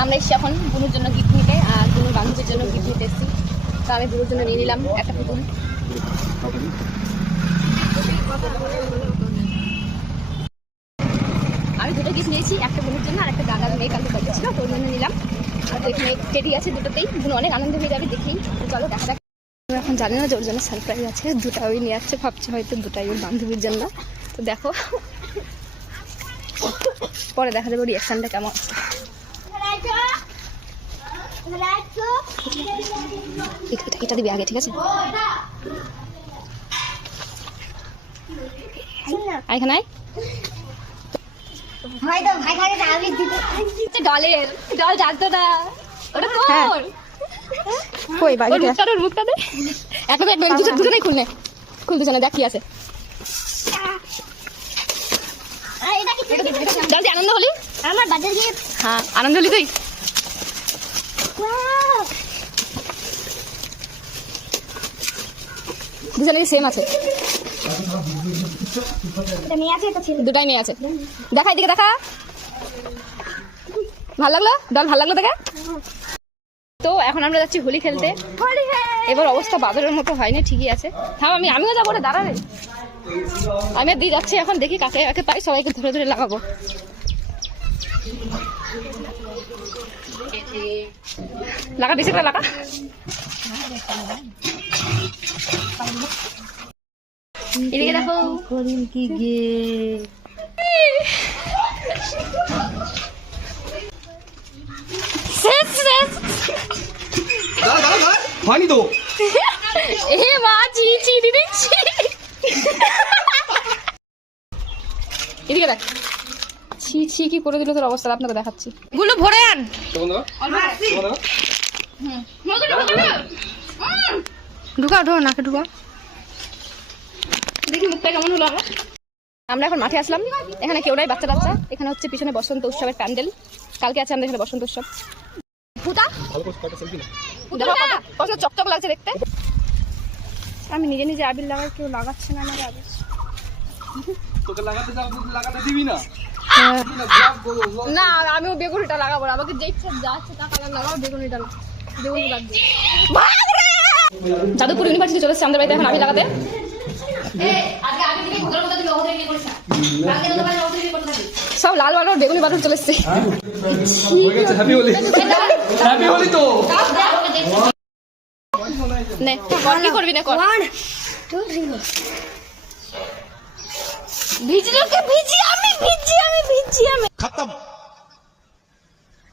আমরা এসেছি এখন বুনুর জন্য গিফট নিতে, আর বুনুর বান্ধবীর জন্য গিফট নিতে এসেছি। তো আমি বুনুর জন্য নিয়ে নিলাম একটা পুতুল। আমি দুটো গিফট নিয়েছি, একটা বুনুর জন্য আর একটা দাদার মেয়ে কালকে বাড়ি ছিল, তো ওর জন্য নিলাম। আর তো এখানে টেডি আছে দুটোতেই, বুনু অনেক আনন্দ হয়ে যাবে দেখেই। তো চলো দেখা যাক। এখন জানি না যে ওর জন্য সারপ্রাইজ আছে, দুটা ওই নিয়ে আসছে, ভাবছে হয়তো দুটাই ওর বান্ধবীর জন্য। তো দেখো পরে দেখা যাবে রিয়াকশনটা কেমন আছে। এটা দিবি আগে, ঠিক আছে? এখানে ডলের ডল জানতো না ওটা কোন কই বাড়ি ওর মুখটা দে এখন এক দুজনেই খুলনে খুল দুজনে দেখ কি আছে। জলদি আনন্দ হলি আমার বার্থডে গিফট। হ্যাঁ আনন্দ হলি তুই। দুজনেরই সেম আছে, দুটাই মেয়ে আছে। দেখা এদিকে দেখা, ভাল লাগলো ডল, ভাল লাগলো দেখা। তো এখন আমরা যাচ্ছি হোলি খেলতে। এবার অবস্থা বাদরের মতো হয়নি, ঠিকই আছে। থাম আমিও যাবো রে, দাঁড়া রে। আমি দিয়ে যাচ্ছি এখন, দেখি কাকে কাকে পাই, সবাইকে ধরে ধরে লাগাবো। লাগা বেশি করে লাগা। এদিকে দেখো কি গে হয়নি তো এ মা ছি ছি দিচ্ছি। এদিকে দেখ ছি ছি কি করে দিল তোর অবস্থা, আপনাকে দেখাচ্ছি। গুলো ভরে আন, ঢুকা ঢো নাকে ঢুকা, দেখি মুখটা কেমন হলো আমার। আমরা এখন মাঠে আসলাম, এখানে কেউ নাই, বাচ্চা বাচ্চা। এখানে হচ্ছে পিছনে বসন্ত উৎসবের প্যান্ডেল, কালকে আছে আমাদের এখানে বসন্ত উৎসব। পুতা চকচক লাগছে দেখতে। আমি নিজে নিজে আবির লাগাই, কেউ লাগাচ্ছে না আমার আবির। না আমিও বেগুনিটা লাগাবো, আমাকে যে ইচ্ছা যাচ্ছে তা কালার লাগাবো, বেগুনিটা বেগুনি বাদ দিয়ে। যাদবপুর ইউনিভার্সিটি চলে এসেছে আমাদের বাড়িতে এখন আবির লাগাতে। সব লাল বালুর বেগুনি বালুর চলে এসছে। কি করবি না কর, ভিজলো কে ভিজি আমি ভিজি আমি ভিজি আমি খতম।